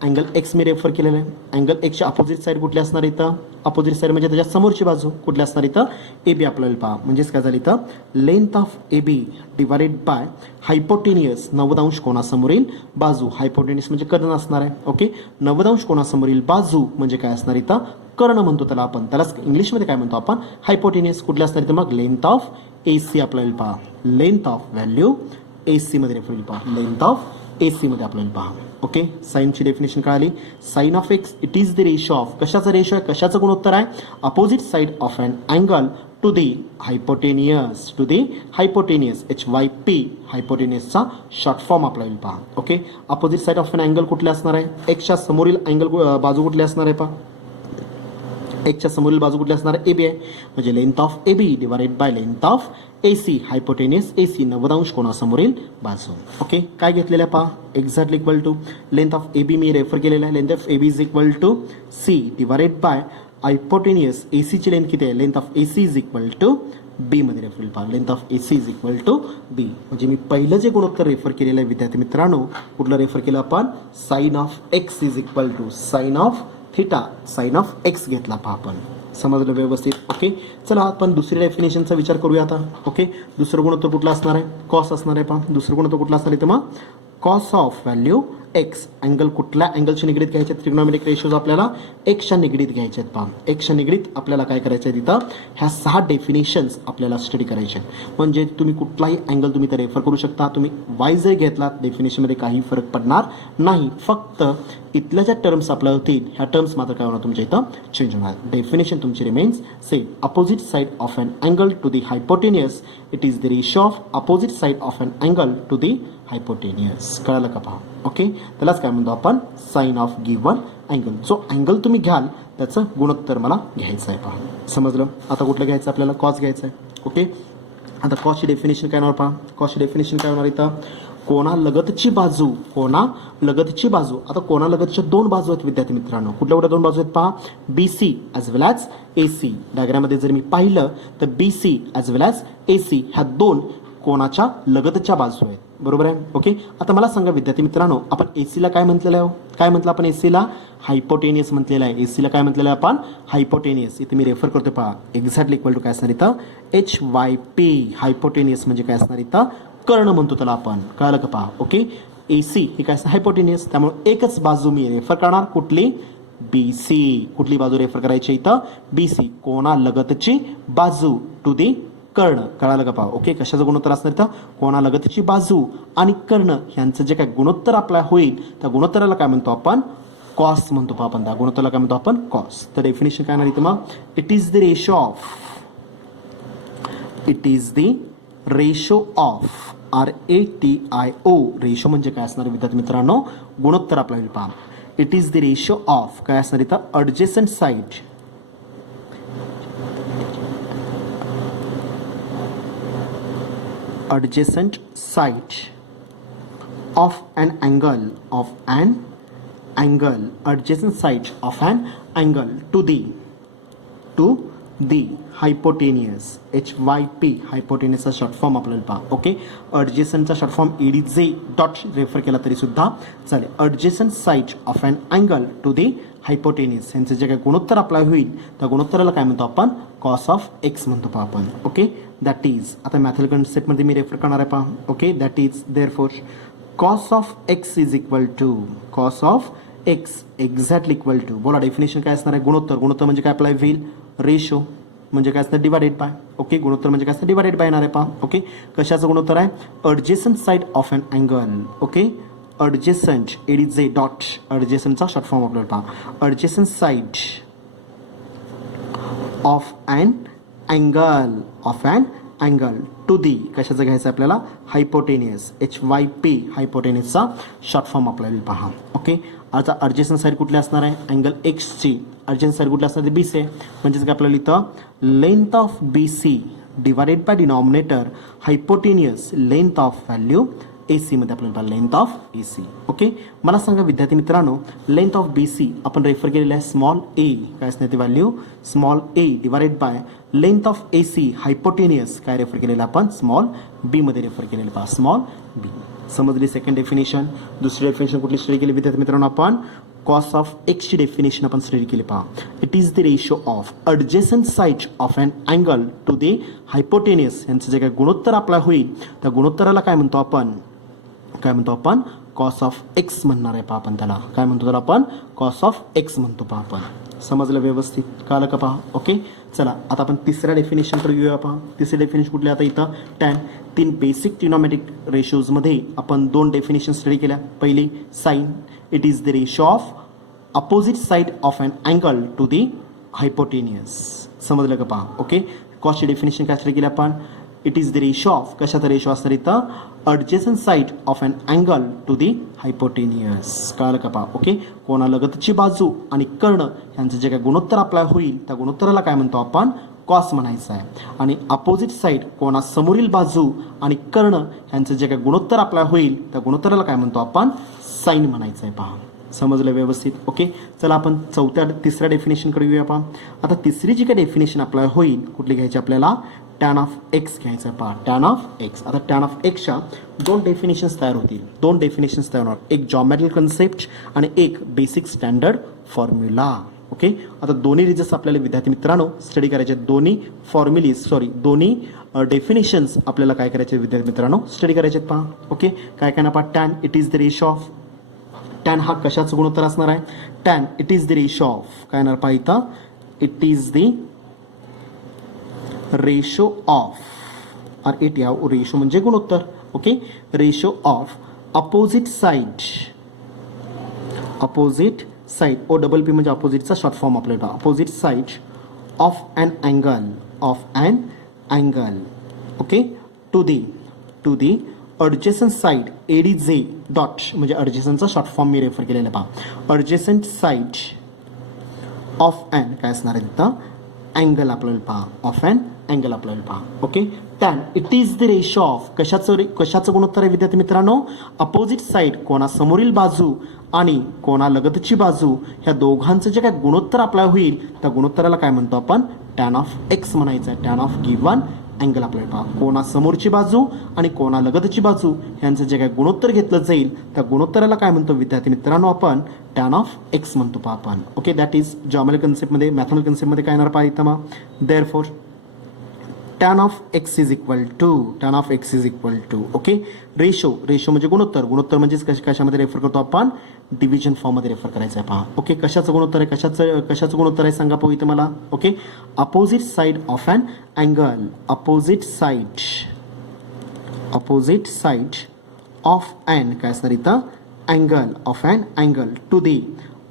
अँगल एक्स मी रेफर केलेलं आहे, अँगल एक्सची अपोजिट साईड कुठली असणार इथं, अपोजिट साईड म्हणजे त्याच्या समोरची बाजू कुठली असणार इथं, AB आपल्याला पहा, म्हणजेच काय झालं इथं, length of AB divided by hypotenuse 90 अंश कोणासमोरील बाजू, हायपोटेनियस म्हणजे कर्ण असणार आहे. ओके, 90 अंश कोणासमोरील बाजू म्हणजे काय असणार इथं, कर्ण म्हणतो त्याला आपण, त्याला इंग्लिशमध्ये काय म्हणतो आपण, हायपोटेनियस. कुठले असणार इथं मग, लेंथ ऑफ AC आपल्याला पहा, लेंथ ऑफ व्हॅल्यू AC मध्ये रेफर पहा, लेंथ ऑफ AC मध्ये आपल्याला पहा. ओके, साइनची डेफिनेशन कळाली, sine of x it is the ratio of, कशाचा रेशो आहे, कशाचं गुणोत्तर आहे, opposite side of an angle to the hypotenuse, HYP हायपोटेनियसचा शॉर्ट फॉर्म आपल्याला पहा. Okay, opposite side of an angle कुठले असणार आहे, एक्सच्या समोरील अँगल बाजू कुठली असणार आहे पहा, एक्सच्या समोरील बाजू कुठली असणार आहे, AB आहे, म्हणजे length of AB divided by length of AC hypotenuse AC 90 अंश कोणासमोरील बाजू. ओके, काय घेतलेलं आहे पहा, exactly equal to length of AB मी रेफर केलेलं आहे, length of AB is equal to C divided by hypotenuse AC ची लेंथ किती आहे, length of AC is equal to B मध्ये रेफर पहा, length of AC is equal to B. म्हणजे मी पहिलं जे गुणोत्तर रेफर केलेलं आहे विद्यार्थी मित्रांनो, कुठलं रेफर केलं आपण, sine of x is equal to sine of theta, sine of x घेतला पहा आपण, समजलं व्यवस्थित. ओके, चला आपण दुसऱ्या डेफिनेशनचा विचार करूया आता. ओके, दुसरं गुणोत्तर कुठलं असणार आहे, कॉस असणार आहे पहा, दुसरं गुणोत्तर कुठलं असणार आहे तर मग cos of value x, angle कुठल्या अँगलच्या निगडीत घ्यायचे, ट्रिग्नोमेट्रिक रेशोज आपल्याला एक्सच्या निगडीत घ्यायचे आहेत पहा, एक्सच्या निगडीत आपल्याला काय करायचं आहे तिथं, ह्या 6 डेफिनेशन्स आपल्याला स्टडी करायचे आहेत. म्हणजे तुम्ही कुठलाही अँगल तुम्ही तर रेफर करू शकता, तुम्ही वाय जर घेतलात डेफिनेशनमध्ये काही फरक पडणार नाही, फक्त इथल्या ज्या टर्म्स आपल्याला होतील ह्या टर्म्स मात्र काय होणार तुमच्या इथं चेंज होणार. डेफिनेशन तुमची remains same, opposite side of an angle to the hypotenuse it is the ratio of opposite side of an angle to the hypotenuse. कळालं का पहा. ओके, त्यालाच काय म्हणतो आपण, साइन ऑफ गिवन अँगल. जो अँगल तुम्ही घ्याल त्याचं गुणोत्तर मला घ्यायचं आहे पहा, समजलं. आता कुठलं घ्यायचं आपल्याला, कॉस घ्यायचं आहे. ओके, आता कॉसची डेफिनेशन काय होणार पहा, कॉसची डेफिनेशन काय होणार इथं, कोणालगतची बाजू, कोणालगतची बाजू. आता कोणालगतच्या 2 बाजू आहेत विद्यार्थी मित्रांनो, कुठल्या कुठल्या 2 बाजू आहेत पहा, BC ॲज वेल ॲज AC. डायग्राममध्ये जर मी पाहिलं तर BC ॲज वेल ॲज AC ह्या 2 कोणाच्या लगतच्या बाजू आहेत, बरोबर आहे. ओके, आता मला सांगा विद्यार्थी मित्रांनो, आपण ACला काय म्हटलेलं आहे, काय म्हटलं आपण ACला, हायपोटेनियस म्हटलेलं आहे. ACला काय म्हटलेलं आहे आपण, हायपोटेनियस. इथे मी रेफर करतो पहा, एक्झॅक्टली इक्वल टू काय असणार इथं, HYP हायपोटेनियस म्हणजे काय असणार इथं, कर्ण म्हणतो त्याला आपण. कळालं का पहा. ओके, AC ही काय असणार, हायपोटेनियस. त्यामुळे एकच बाजू मी रेफर करणार, कुठली, BC. कुठली बाजू रेफर करायची इथं, BC, कोणालगतची बाजू टू दी कर्ण. कळालं का पहा. ओके, कशाचं गुणोत्तर असणार इथं, कोणालगतची बाजू आणि कर्ण यांचं जे काय गुणोत्तर आपल्या होईल त्या गुणोत्तराला काय म्हणतो आपण, कॉस म्हणतो पहा आपण, त्या गुणोत्तराला काय म्हणतो आपण, कॉस. तर डेफिनेशन काय येणार इथं मग, it is the ratio of, it is the ratio of, RATIO, ratio म्हणजे काय असणार विद्यार्थी मित्रांनो, गुणोत्तर आपल्याला पहा. It is the ratio of काय असणार इथं, ॲडजेसंट side, adjacent side of an angle, adjacent side of an angle to the hypotenuse, HYP हायपोटेनियसचा शॉर्ट फॉर्म आपल्याला पहा. ओके, adjacentचा short form ADJ dot refer केला तरी सुद्धा चालेल. adjacent side of an angle to the hypotenuse यांचं जे काही गुणोत्तर आपल्याला होईल त्या गुणोत्तराला काय म्हणतो आपण, कॉस ऑफ एक्स म्हणतो पहा आपण. ओके, दॅट इज, आता मॅथमॅटिकल कन्सेप्टमध्ये मी रेफर करणार आहे पहा. Okay, that is therefore cos of x is equal to, cos of x exactly equal to, बोला डेफिनेशन काय असणार आहे, गुणोत्तर. गुणोत्तर म्हणजे काय अप्लाय होईल, रेशो म्हणजे काय असतं, डिवाइडेड बाय. ओके, गुणोत्तर म्हणजे काय असतं, डिवाइडेड बाय येणार आहे पहा. ओके, कशाचं गुणोत्तर आहे, adjacent side of an angle. Okay, adjacent ADJ dot अडजेसंटचा शॉर्ट फॉर्म आपल्याला पहा adjacent side of angle to the कशाचं घ्यायचं आपल्याला हायपोटेनियस HYP हायपोटेनियसचा शॉर्ट फॉर्म आपल्याला पहा. ओके, आता अर्जेसन साईड कुठली असणार आहे अँगल एक्सची अर्जेसन साईड कुठली असणार आहे BC आहे म्हणजेच काय आपल्याला इथं length of BC divided by denominator hypotenuse length of value AC मध्ये आपल्याला लेंथ ऑफ AC. ओके, मला सांगा विद्यार्थी मित्रांनो लेंथ ऑफ BC आपण रेफर केलेलं आहे स्मॉल a काय असणार ती value small a divided by length of AC hypotenuse काय रेफर केलेलं आपण स्मॉल b मध्ये रेफर केलेलं पहा स्मॉल b. समजली सेकंड डेफिनेशन. दुसरी डेफिनेशन कुठली स्टडी केली विद्यार्थी मित्रांनो आपण कॉस ऑफ x ची डेफिनेशन आपण स्टडी केली पहा it is the ratio of adjacent side of an angle to the hypotenuse यांचं जे काय गुणोत्तर आपला होईल त्या गुणोत्तराला काय म्हणतो आपण कॉस ऑफ एक्स म्हणणार आहे पहा आपण त्याला काय म्हणतो तर आपण कॉस ऑफ एक्स म्हणतो पहा आपण. समजलं व्यवस्थित कळलं का पहा. ओके, चला आता आपण तिसऱ्या डेफिनेशनकडे येऊया पहा. तिसरी डेफिनेशन कुठली आता इथं टॅन 3 बेसिक ट्रिग्नोमेट्रिक रेशोजमध्ये आपण 2 डेफिनेशन स्टडी केल्या. पहिली sine it is the ratio of opposite side of an angle to the hypotenuse. समजलं का पहा. ओके, कॉसची डेफिनेशन काय स्टडी केली आपण it is the ratio of कशाचा रेशो असणार इथं adjacent side of an angle to the hypotenuse. कळलं का पहा. ओके, कोणालगतची बाजू आणि कर्ण यांचं जे काय गुणोत्तर आपल्याला होईल त्या गुणोत्तराला काय म्हणतो आपण कॉस म्हणायचं आहे आणि अपोजिट साइड कोणासमोरील बाजू आणि कर्ण यांचं जे काय गुणोत्तर आपल्याला होईल त्या गुणोत्तराला काय म्हणतो आपण साइन म्हणायचं आहे पहा. समजलं व्यवस्थित. ओके, चला आपण तिसऱ्या डेफिनेशनकडे येऊया पहा. आता तिसरी जी काही डेफिनेशन आपल्याला होईल कुठली घ्यायची आपल्याला टॅन ऑफ एक्स घ्यायचं आहे पहा टॅन ऑफ एक्स. आता टॅन ऑफ एक्सच्या 2 डेफिनेशन्स तयार होतील 2 डेफिनेशन्स तयार होणार एक जॉमेट्रिकल कन्सेप्ट आणि एक बेसिक स्टँडर्ड फॉर्म्युला. ओके, आता दोन्ही रिजल्ट्स आपल्याला विद्यार्थी मित्रांनो स्टडी करायचे दोन्ही डेफिनेशन्स आपल्याला काय करायचे विद्यार्थी मित्रांनो स्टडी करायचे पहा. ओके, काय काय ना पहा tan it is the ratio of tan हा कशाचं गुणोत्तर असणार आहे tan it is the ratio of काय येणार पहा इथं it is the ratio of ratio म्हणजे गुणोत्तर. Okay, ratio of opposite side OPP म्हणजे अपोजिटचा शॉर्ट फॉर्म आपल्याला opposite side of an angle okay to the adjacent side ADJ dot म्हणजे अडजेसंटचा शॉर्ट फॉर्म मी रेफर केलेला पहा अडजेसंट साइड ऑफ अन काय असणार आहे तिथं अँगल आपल्याला पहा ऑफ अन अँगल आपल्याला पहा. Okay, tan it is the ratio of कशाचं गुणोत्तर आहे विद्यार्थी मित्रांनो अपोजिट साइड कोणासमोरील बाजू आणि कोणालगतची बाजू ह्या दोघांचं जे काय गुणोत्तर आपल्याला होईल त्या गुणोत्तराला काय म्हणतो आपण टॅन ऑफ एक्स म्हणायचं आहे. टॅन ऑफ गिवन अँगल आपल्याला पहा कोणासमोरची बाजू आणि कोणालगतची बाजू यांचं जे काय गुणोत्तर घेतलं जाईल त्या गुणोत्तराला काय म्हणतो विद्यार्थी मित्रांनो आपण टॅन ऑफ एक्स म्हणतो पहा आपण. ओके, दॅट इज जॉमेट्रिकल कन्सेप्टमध्ये मॅथमॅटिकल कन्सेप्टमध्ये काय येणार पहा इथं मग therefore tan of x is equal to okay ratio म्हणजे गुणोत्तर म्हणजे कशामध्ये रेफर करतो आपण डिव्हिजन फॉर्म मध्ये रेफर करायचं आहे पहा. ओके, कशाचं गुणोत्तर आहे कशाचं गुणोत्तर आहे सांगा पाहू इथे मला. Okay, opposite side of an angle opposite side of an काय असणार इथं angle of an angle to the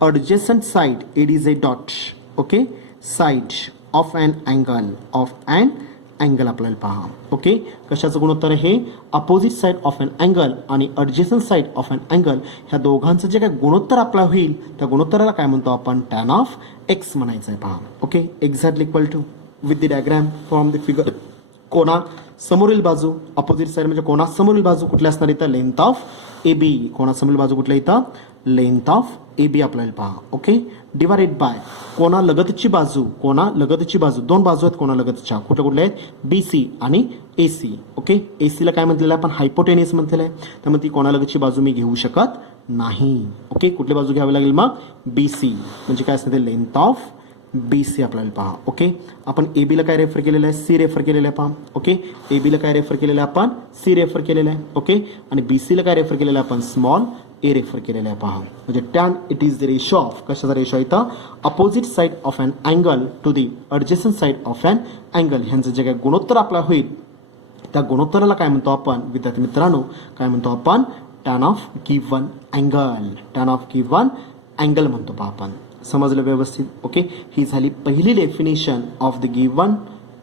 adjacent side ADJ dot okay side of an angle आपल्याला पहा. ओके, कशाचं गुणोत्तर आहे opposite side of an angle आणि adjacent side of an angle ह्या दोघांचं जे काय गुणोत्तर आपल्याला होईल त्या गुणोत्तराला काय म्हणतो आपण टॅन ऑफ एक्स म्हणायचं आहे पहा. Okay, exactly equal to with the diagram from the figure कोणा समोरील बाजू अपोजिट साइड म्हणजे कोणासमोरील बाजू कुठल्या असणार इथं लेंथ ऑफ AB कोणासमोरील बाजू कुठल्या इथं लेंथ ऑफ AB आपल्याला पहा. ओके, डिवायडेड बाय कोणालगतची बाजू 2 बाजू आहेत कोणालगतच्या कुठल्या आहेत BC आणि AC. ओके, AC ला काय म्हटलेलं आहे आपण हायपोटेनियस म्हटलेलं आहे त्यामुळे ती कोणालगतची बाजू मी घेऊ शकत नाही. ओके, कुठली बाजू घ्यावी लागेल मग BC म्हणजे काय असतं ते लेंथ ऑफ BC आपल्याला पहा. ओके, आपण AB ला काय रेफर केलेलं आहे C रेफर केलेलं आहे पहा. ओके, AB ला काय रेफर केलेलं आहे आपण C रेफर केलेलं आहे. ओके, आणि BC ला काय रेफर केलेलं आहे आपण स्मॉल a रेफर केलेलं आहे पहा. म्हणजे tan it is the ratio of कशाचा रेशो आहे इथं opposite side of an angle to the adjacent side of an angle ह्यांचं जे काय गुणोत्तर आपला होईल त्या गुणोत्तराला काय म्हणतो आपण विद्यार्थी मित्रांनो काय म्हणतो आपण tan of given angle. Tan of given angle म्हणतो पहा आपण. समजलं व्यवस्थित. ओके, ही झाली पहिली definition of the given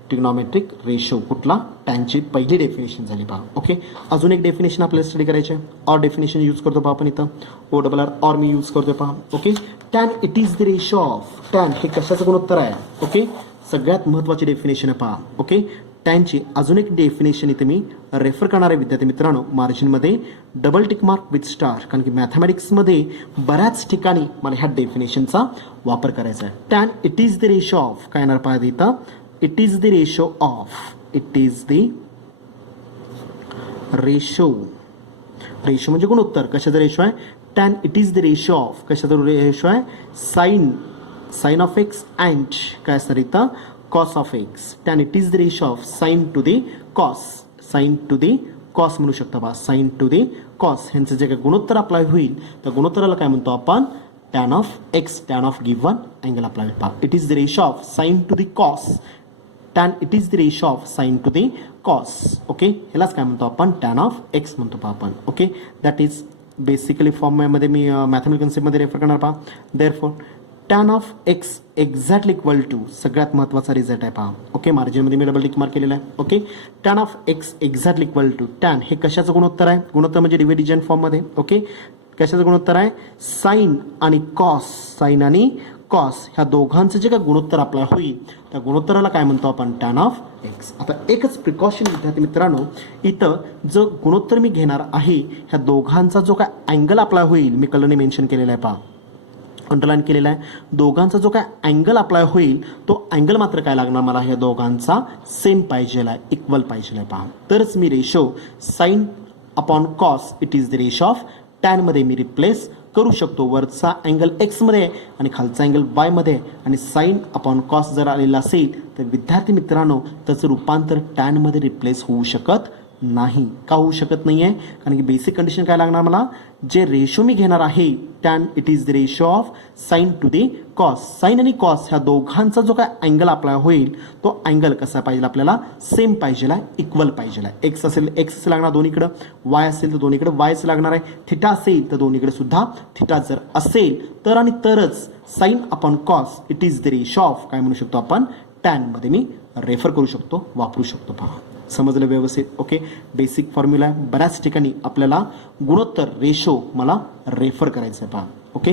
trigonometric ratio. कुठला? टॅनची पहिली डेफिनेशन झाली पहा. ओके, अजून एक डेफिनेशन आपल्याला स्टडी करायचे आहे. ऑर डेफिनेशन यूज करतो पहा आपण इथं. O ऑर मी यूज करतो पहा. Okay, tan it is the ratio of. Tan हे कशाचं गुणोत्तर आहे? ओके, सगळ्यात महत्त्वाची डेफिनेशन आहे पहा. ओके, टॅनची अजून एक डेफिनेशन इथे मी रेफर करणार आहे विद्यार्थी मित्रांनो. मार्जिनमध्ये double tick mark with star, कारण की मॅथमॅटिक्समध्ये बऱ्याच ठिकाणी मला ह्या डेफिनेशनचा वापर करायचा आहे. Tan it is the ratio of काय येणार पाहिजे इथं? It is the ratio of. It is the ratio. Ratio म्हणजे गुणोत्तर. कशाचा रेशो आहे? Tan it is the ratio of. कशाचा रेशो आहे? साइन ऑफ एक्स अँड काय असणार इथं? Cos of x. Tan it is the ratio of sine to the cos. Sine to the cos म्हणू शकता बा. साइन टू द कॉस ह्यांचं जे काही गुणोत्तर अप्लाय होईल त्या गुणोत्तराला काय म्हणतो आपण? Tan of x. Tan of given angle apply होईल पहा. It is the ratio of sine to the cos. Tan it is the ratio of sine to the cos. Okay, ह्यालाच काय म्हणतो आपण? टॅन ऑफ एक्स म्हणतो पहा आपण. Okay, that is basically फॉर्ममध्ये मी मॅथमॅटिकल कन्सेप्टमध्ये रेफर करणार पहा. Therefore tan of x exactly equal to सगळ्यात महत्त्वाचा रिझल्ट आहे पहा. ओके, मार्जिनमध्ये मी डबल टिक मार्क केलेला आहे. Okay, tan of x exactly equal to tan हे कशाचं गुणोत्तर आहे? गुणोत्तर म्हणजे डिव्हिजन फॉर्ममध्ये. ओके, कशाचं गुणोत्तर आहे? साइन आणि कॉस. साइन आणि कॉस ह्या दोघांचं जे काय गुणोत्तर अप्लाय होईल त्या गुणोत्तराला काय म्हणतो आपण? Tan of x. आता एकच प्रिकॉशन विद्यार्थी मित्रांनो, इथं जो गुणोत्तर मी घेणार आहे ह्या दोघांचा जो काय अँगल अप्लाय होईल, मी कलरने मेन्शन केलेला आहे पहा, अंडरलाईन केलेला आहे. दोघांचा जो काय अँगल अप्लाय होईल तो अँगल मात्र काय लागणार मला? ह्या दोघांचा सेम पाहिजे आहे, इक्वल पाहिजे आहे पहा. तरच मी ratio sine upon cos it is the ratio of टॅनमध्ये मी रिप्लेस करू शकतो. वरचा अँगल एक्समध्ये आणि खालचा अँगल वायमध्ये आणि साइन अपॉन कॉस जर आलेला असेल तर विद्यार्थी मित्रांनो त्याचं रूपांतर टॅनमध्ये रिप्लेस होऊ शकत नाही. का होऊ शकत नाही आहे? कारण की बेसिक कंडिशन काय लागणार मला? जे रेशो मी घेणार आहे tan it is the ratio of sine to the cos. Sine आणि कॉस ह्या दोघांचा जो काय अँगल अप्लाय होईल तो अँगल कसा पाहिजे आपल्याला? सेम पाहिजे आहे, इक्वल पाहिजे आहे. एक्स असेल एक्स लागणार दोन्हीकडं, वाय असेल तर दोन्हीकडे वायच लागणार आहे, थिटा असेल तर दोन्हीकडे सुद्धा थिटा जर असेल तर आणि तरच sign upon cos it is the ratio of काय म्हणू शकतो आपण? टॅनमध्ये मी रेफर करू शकतो, वापरू शकतो पहा. समजलं व्यवस्थित? ओके, बेसिक फॉर्म्युला आहे. बऱ्याच ठिकाणी आपल्याला गुणोत्तर रेशो मला रेफर करायचं आहे पहा. Okay,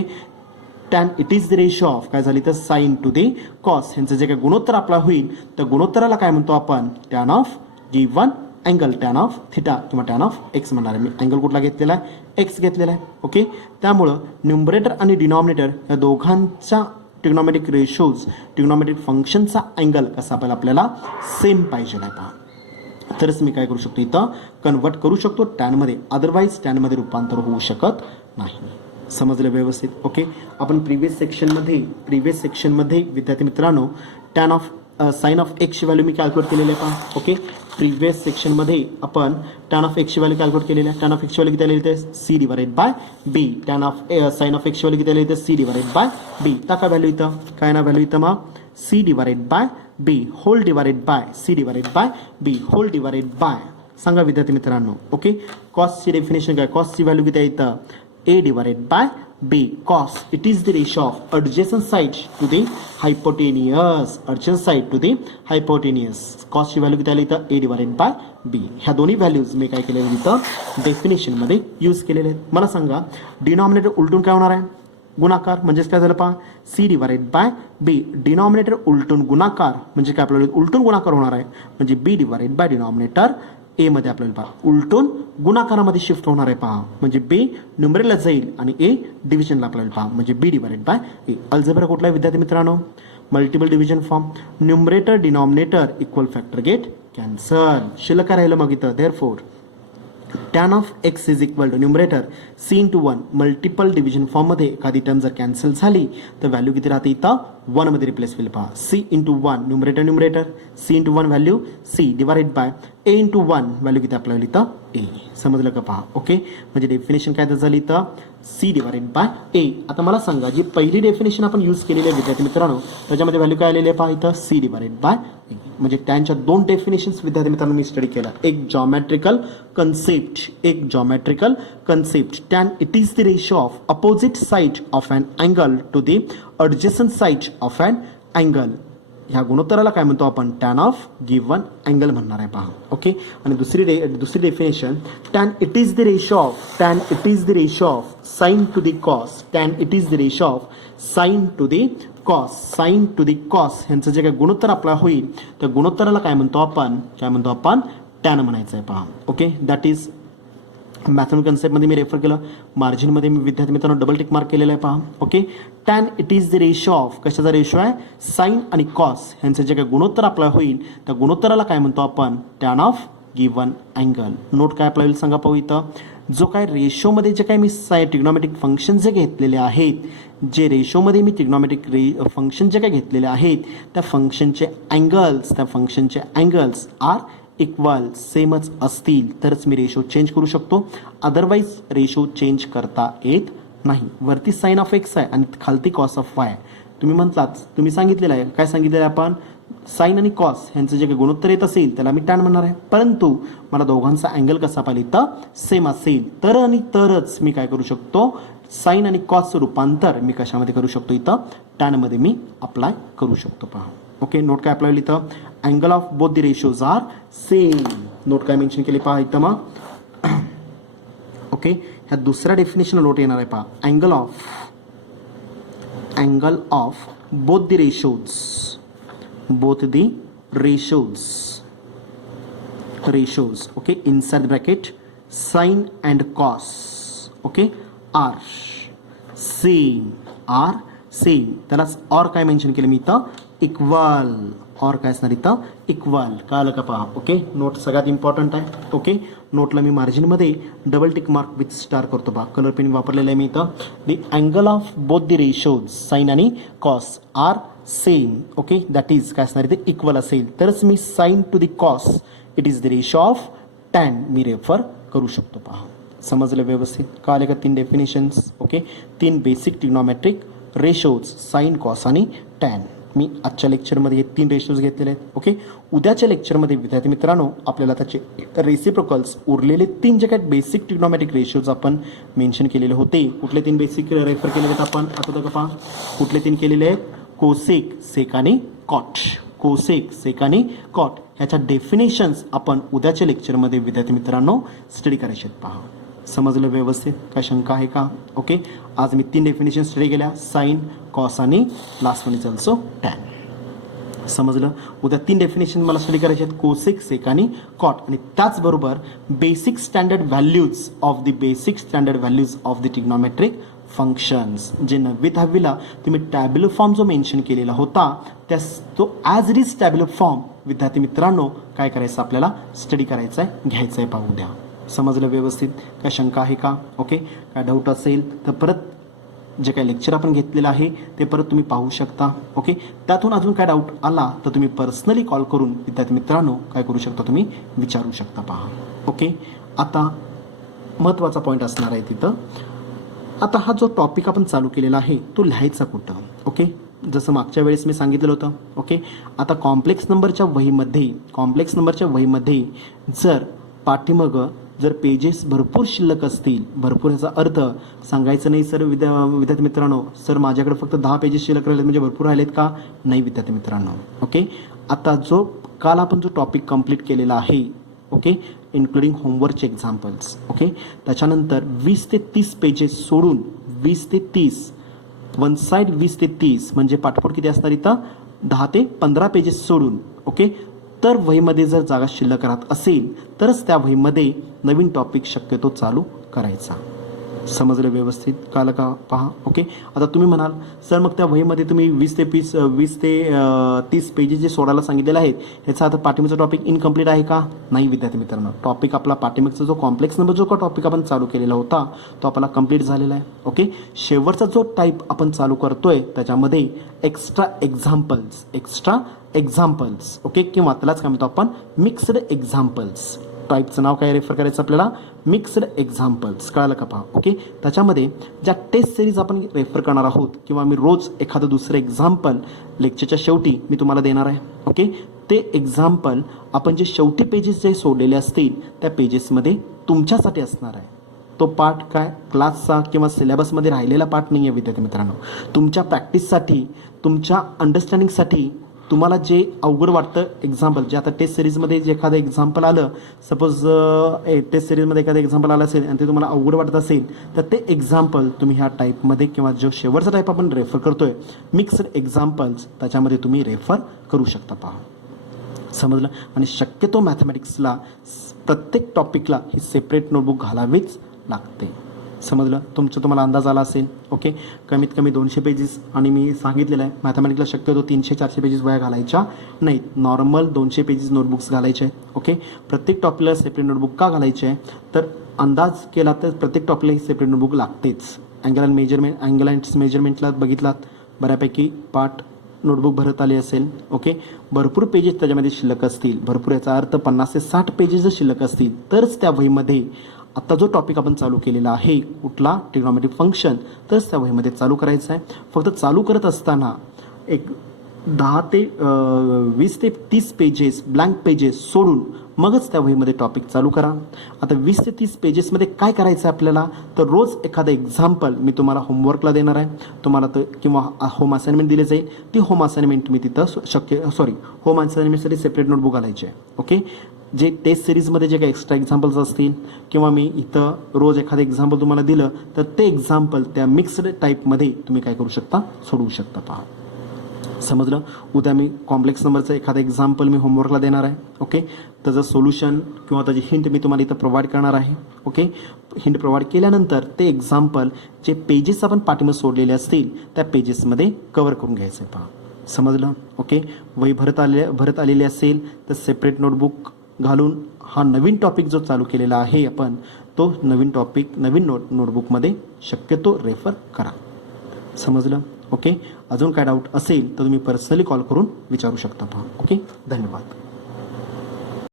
tan it is the ratio of काय झाली तर साइन टू द कॉस ह्यांचं जे काही गुणोत्तर आपला होईल त्या गुणोत्तराला काय म्हणतो आपण? Tan of given angle. Tan of theta किंवा टॅन ऑफ एक्स म्हणणार आहे. मी अँगल कुठला घेतलेला आहे? एक्स घेतलेला आहे. ओके, त्यामुळं न्यूमरेटर आणि डिनॉमिनेटर या दोघांच्या ट्रिग्नॉमेट्रिक रेशोज ट्रिग्नॉमेट्रिक फंक्शनचा अँगल कसा पाहिजे आपल्याला? सेम पाहिजे आहे पहा. तरच मी काय करू शकतो? इथं कन्वर्ट करू शकतो टॅनमध्ये, अदरवाईज टॅनमध्ये रूपांतर होऊ शकत नाही. समजलं व्यवस्थित? ओके, आपण प्रिव्हियस सेक्शनमध्ये विद्यार्थी मित्रांनो टॅन ऑफ साइन ऑफ एक्सची व्हॅल्यू मी कॅल्क्युलेट केलेली आहे पहा. ओके, प्रिव्हियस सेक्शनमध्ये आपण टॅन ऑफ एक्सची व्हॅल्यू कॅल्क्युलेट केलेली आहे. टॅन ऑफ एक्सची व्हॅल्यू किती आलेली आहे? C divided by b. Tan of sine of एक्सची व्हॅल्यू किती आलेली आहे? C divided by b. टाका व्हॅल्यू इथं. काय ना व्हॅल्यू इथं मग? C divided by b whole divided by c divided by b whole divided bye. सांगा विद्यार्थी मित्रांनो. ओके, कॉसची डेफिनेशन काय? कॉसची व्हॅल्यू किती आहे इथं? A divided by b. Cos it is the ratio of adjacent side to the hypotenuse. adjacent side to the hypotenuse. कॉसची value किती आली इथं? A divided by b. ह्या दोन्ही व्हॅल्यूज मी काय केलेल्या इथं डेफिनेशनमध्ये यूज केलेले आहेत. मला सांगा डिनॉमिनेटर उलटून काय होणार आहे? गुणाकार. म्हणजेच काय झालं पहा? C divided by B. Denominator उलटून गुणाकार म्हणजे काय? आपल्याला उलटून गुणाकार होणार आहे म्हणजे बी डिवाइडेड बाय डिनॉमिनेटर ए मध्ये आपल्याला पहा उलटून गुणाकारामध्ये शिफ्ट होणार आहे पहा. म्हणजे बी न्यूमरेटरला जाईल आणि ए डिव्हिजनला आपल्याला पहा म्हणजे B divided by A. Algebra कुठला आहे विद्यार्थी मित्रांनो? Multiple division form. Numerator denominator equal factor get cancel. शिल्लक राहिलं मग इथं. Therefore tan of x is equal to numerator C into one. Multiple division फॉर्ममध्ये एखादी टर्म जर कॅन्सल झाली तर व्हॅल्यू किती राहते इथं? वनमध्ये रिप्लेस होईल पहा. C into one numerator C into one value C divided by A into one value किती आपल्याला इथं? ए. समजलं का पहा? ओके, म्हणजे डेफिनेशन काय झाली इथं? सी डिवाइडेड बाय ए. आता मला सांगा जी पहिली डेफिनेशन आपण यूज केलेली आहे विद्यार्थी मित्रांनो त्याच्यामध्ये व्हॅल्यू काय आलेली आहे पहा इथं? सी डिवाइडेड बाय ए. म्हणजे त्यांच्या दोन डेफिनेशन्स विद्यार्थी मित्रांनो मी स्टडी केला. एक जॉमेट्रिकल कन्सेप्ट एक geometrical concept. Tan it is the ratio of opposite side of an angle to the adjacent side of an angle. ह्या गुणोत्तराला काय म्हणतो आपण? टॅन ऑफ गिवन अँगल म्हणणार आहे पहा. ओके. आणि दुसरी definition, tan it is the ratio of sine to the cos. Tan it is the ratio of sine to the cos ह्यांचं जे काही गुणोत्तर आपला होईल त्या गुणोत्तराला काय म्हणतो आपण? टॅन म्हणायचं आहे पहा. ओके. दॅट इज मॅथमॅटिकल कन्सेप्टमध्ये मी रेफर केलं, मार्जिनमध्ये मी विद्यार्थी मित्रांनो डबल टिक मार्क केलेलं आहे पहा. Okay. Tan it is the ratio of, कशाचा रेशो आहे? साइन आणि कॉस ह्यांचं जे काही गुणोत्तर आपला होईल त्या गुणोत्तराला काय म्हणतो आपण? Tan of given angle. Note काय आपल्याला सांगा पाहू इथं. जो काय रेशोमध्ये जे काय मी ट्रिग्नॉमेट्रिक फंक्शन जे घेतलेले आहेत, जे रेशोमध्ये मी ट्रिग्नॉमेट्रिक फंक्शन जे काय घेतलेले आहेत त्या फंक्शनचे अँगल्स आर इक्वल, सेमच असतील तरच मी रेशो चेंज करू शकतो, अदरवाईज रेशो चेंज करता येत नाही. वरती साइन ऑफ एक्स आहे आणि खालती कॉस ऑफ वाय. तुम्ही सांगितलेलं आहे, काय सांगितलेलं आहे आपण? साइन आणि कॉस ह्यांचं जे काही गुणोत्तर येत असेल त्याला मी टॅन म्हणणार आहे, परंतु मला दोघांचा अँगल कसा पाहिजे तर सेम असेल तर आणि तरच मी काय करू शकतो? साइन आणि कॉसचं रूपांतर मी कशामध्ये करू शकतो? इथं टॅनमध्ये मी अप्लाय करू शकतो पहा. ओके. नोट काय अप्लाय होईल इथं? Angle of both the ratios are same. Note काय मेन्शन केली पहा इथं मग. ओके. ह्या दुसऱ्या डेफिनेशन नोट येणार आहे पहा. Angle of both the ratios okay, inside bracket sine and cos okay are same. त्यालाच ऑर काय मेन्शन केलं मी इथं? इक्वल. और काय असणार इथं? इक्वल. कळलं का पहा. ओके. नोट सगळ्यात इम्पॉर्टंट आहे. ओके. नोटला मी मार्जिनमध्ये double tick mark with star करतो पहा. कलर पेन वापरलेलं आहे मी इथं. The angle of both the ratios sine आणि cos are same. Okay. That is काय असणार इथे? इक्वल असेल तरच मी sine to the cos it is the ratio of tan मी रेफर करू शकतो पहा. समजलं व्यवस्थित? कळले का? 3 definitions. Okay. 3 basic trigonometric ratios sine, cos आणि टॅन. मी आजच्या लेक्चरमध्ये हे 3 रेशोज घेतलेले आहेत. ओके. उद्याच्या लेक्चरमध्ये विद्यार्थी मित्रांनो आपल्याला त्याचे रेसिप्रोकल्स उरलेले 3 जे काही बेसिक ट्रिग्नॉमेट्रिक रेशोज आपण मेन्शन केलेले होते. कुठले 3 बेसिक रेफर केलेले आहेत आपण? आठवतं का पहा? कुठले 3 केलेले आहेत? कोसेक, सेक आणि कॉट. ह्याच्या डेफिनेशन्स आपण उद्याच्या लेक्चरमध्ये विद्यार्थी मित्रांनो स्टडी करायचे आहेत पहा. समजलं व्यवस्थित? काय शंका आहे का? ओके. आज मी 3 डेफिनेशन स्टडी केल्या, साइन, कॉस आणि last one is also tan. समजलं? उद्या 3 डेफिनेशन मला स्टडी करायचे आहेत, कोसेक, सेक आणि कॉट. आणि त्याचबरोबर basic standard values of the trigonometric functions. जे 9वी 10वीला तुम्ही टॅब्युलर फॉर्म जो मेन्शन केलेला होता तो as it is tabular form विद्यार्थी मित्रांनो काय करायचं? आपल्याला स्टडी करायचं आहे, घ्यायचं आहे पहा उद्या. समजलं व्यवस्थित? काय शंका आहे का? ओके. काय डाऊट असेल तर परत जे काही लेक्चर आपण घेतलेलं आहे ते परत तुम्ही पाहू शकता. ओके. त्यातून अजून काय डाऊट आला तर तुम्ही पर्सनली कॉल करून विद्यार्थी मित्रांनो काय करू शकता? तुम्ही विचारू शकता पहा. ओके. आता महत्त्वाचा पॉईंट असणार आहे तिथं. आता हा जो टॉपिक आपण चालू केलेला आहे तो लिहायचा कुठं? ओके. जसं मागच्या वेळेस मी सांगितलेलं होतं. ओके. आता कॉम्प्लेक्स नंबरच्या वहीमध्ये जर पाठीमागं जर पेजेस भरपूर शिल्लक असतील, भरपूर ह्याचा अर्थ सांगायचं नाही सर विद्यार्थी मित्रांनो, सर माझ्याकडे फक्त 10 पेजेस शिल्लक राहिलेत म्हणजे भरपूर राहिलेत का? नाही विद्यार्थी मित्रांनो. ओके. आता जो काल आपण जो टॉपिक कंप्लीट केलेला आहे ओके, इन्क्लुडिंग होमवर्कचे एक्झाम्पल्स ओके, त्याच्यानंतर 20 ते 30 पेजेस सोडून 20 ते 30 वन साईड 20 ते 30 म्हणजे पाठपोट किती असणार इथं? 10 ते 15 पेजेस सोडून ओके. तर वहीमध्ये जर जागा शिल्लक राहत असेल तरच त्या वहीमध्ये नवीन टॉपिक शक्यतो चालू करायचा. समजलं व्यवस्थित? काल का पहा. ओके. आता तुम्ही म्हणाल सर मग त्या वहीमध्ये तुम्ही 20 ते 30 पेजेस जे सोडायला सांगितलेले आहेत ह्याचा आता पाठीमागचा टॉपिक इनकम्प्लीट आहे का? नाही विद्यार्थी मित्रांनो. टॉपिक आपला पाठीमागचा जो कॉम्प्लेक्स नंबर जो का टॉपिक आपण चालू केलेला होता तो आपला कंप्लीट झालेला आहे. ओके. शेवटचा जो टाईप आपण चालू करतोय त्याच्यामध्ये एक्स्ट्रा एक्झाम्पल्स ओके, किंवा त्यालाच काय म्हणतो आपण? Mixed examples. टाईपचं नाव काय रेफर करायचं आपल्याला? Mixed examples. कळालं का पहा. ओके. त्याच्यामध्ये ज्या टेस्ट सिरीज आपण रेफर करणार आहोत किंवा मी रोज एखादं दुसरं एक्झाम्पल लेक्चरच्या शेवटी मी तुम्हाला देणार आहे. ओके. ते एक्झाम्पल आपण जे शेवटी पेजेस जे सोडलेले असतील त्या पेजेसमध्ये तुमच्यासाठी असणार आहे. तो पार्ट काय क्लासचा किंवा सिलेबसमध्ये राहिलेला पार्ट नाही आहे विद्यार्थी मित्रांनो. तुमच्या प्रॅक्टिससाठी, तुमच्या अंडरस्टँडिंगसाठी तुम्हाला जे अवघड वाटतं एक्झाम्पल, जे आता टेस्ट सिरीजमध्ये जे एखादं एक्झाम्पल आलं, सपोज टेस्ट सिरीजमध्ये एखादं एक्झाम्पल आलं असेल आणि ते तुम्हाला अवघड वाटत असेल, तर ते एक्झाम्पल तुम्ही ह्या टाईपमध्ये किंवा जो शेवटचा टाईप आपण रेफर करतोय मिक्स्ड एक्झाम्पल्स, त्याच्यामध्ये तुम्ही रेफर करू शकता. पहा, समजलं. आणि शक्यतो मॅथमॅटिक्सला प्रत्येक टॉपिकला ही सेपरेट नोटबुक घालावीच लागते. समजलं. तुम्हाला अंदाज आला असेल. ओके, कमीत कमी 200 पेजेस, आणि मी सांगितलेलं आहे मॅथमॅटिक्सला शक्यतो 300-400 पेजेस वया घालायच्या नाहीत. नॉर्मल 200 पेजेस नोटबुक्स घालायचे आहे. ओके, प्रत्येक टॉपिकला सेपरेट नोटबुक का घालायचे आहे, तर अंदाज केला तर प्रत्येक टॉपिकला ही सेपरेट नोटबुक लागतेच. अँगल अँड मेजरमेंटला बघितलात बऱ्यापैकी पार्ट नोटबुक भरत आली असेल. ओके, भरपूर पेजेस त्याच्यामध्ये शिल्लक असतील. भरपूर याचा अर्थ 50 ते 60 पेजेस जर शिल्लक असतील तरच त्या वहीमध्ये आता जो टॉपिक आपण चालू केलेला आहे कुठला ट्रिग्नॉमेट्रिक फंक्शन, तरच त्या वहीमध्ये चालू करायचं आहे. फक्त चालू करत असताना एक 10 ते 20 ते 30 पेजेस ब्लँक पेजेस सोडून मगच त्या वहीमध्ये टॉपिक चालू करा. आता 20 ते 30 पेजेसमध्ये काय करायचं आहे आपल्याला, तर रोज एखादं एक्झाम्पल मी तुम्हाला होमवर्कला देणार आहे. तुम्हाला तर किंवा होम असाइनमेंट दिली जाईल, ती होम असाइनमेंट मी तिथं होम असाइनमेंटसाठी सेपरेट नोटबुक घालायची आहे. ओके, जे टेस्ट सिरीजमध्ये जे काही एक्स्ट्रा एक्झाम्पल्स असतील किंवा मी इथं रोज एखादं एक्झाम्पल तुम्हाला दिलं तर ते एक्झाम्पल त्या मिक्स्ड टाईपमध्ये तुम्ही काय करू शकता, सोडवू शकता. पहा, समजलं. उद्या मी कॉम्प्लेक्स नंबरचं एखादं एक्झाम्पल मी होमवर्कला देणार आहे. ओके, त्याचं सोल्युशन किंवा त्याची हिंट मी तुम्हाला इथं प्रोव्हाइड करणार आहे. ओके, हिंट प्रोव्हाइड केल्यानंतर ते एक्झाम्पल जे पेजेस आपण पाठीमध्ये सोडलेले असतील त्या पेजेसमध्ये कव्हर करून घ्यायचं आहे. पहा, समजलं. ओके, वही भरत आलेली असेल तर सेपरेट नोटबुक घालून हा नवीन टॉपिक जो चालू केलेला आहे आपण, तो नवीन टॉपिक नवीन नोटबुकमध्ये शक्यतो रेफर करा. समजलं. ओके, अजून काय डाऊट असेल तर तुम्ही पर्सनली कॉल करून विचारू शकता. पहा, ओके, धन्यवाद.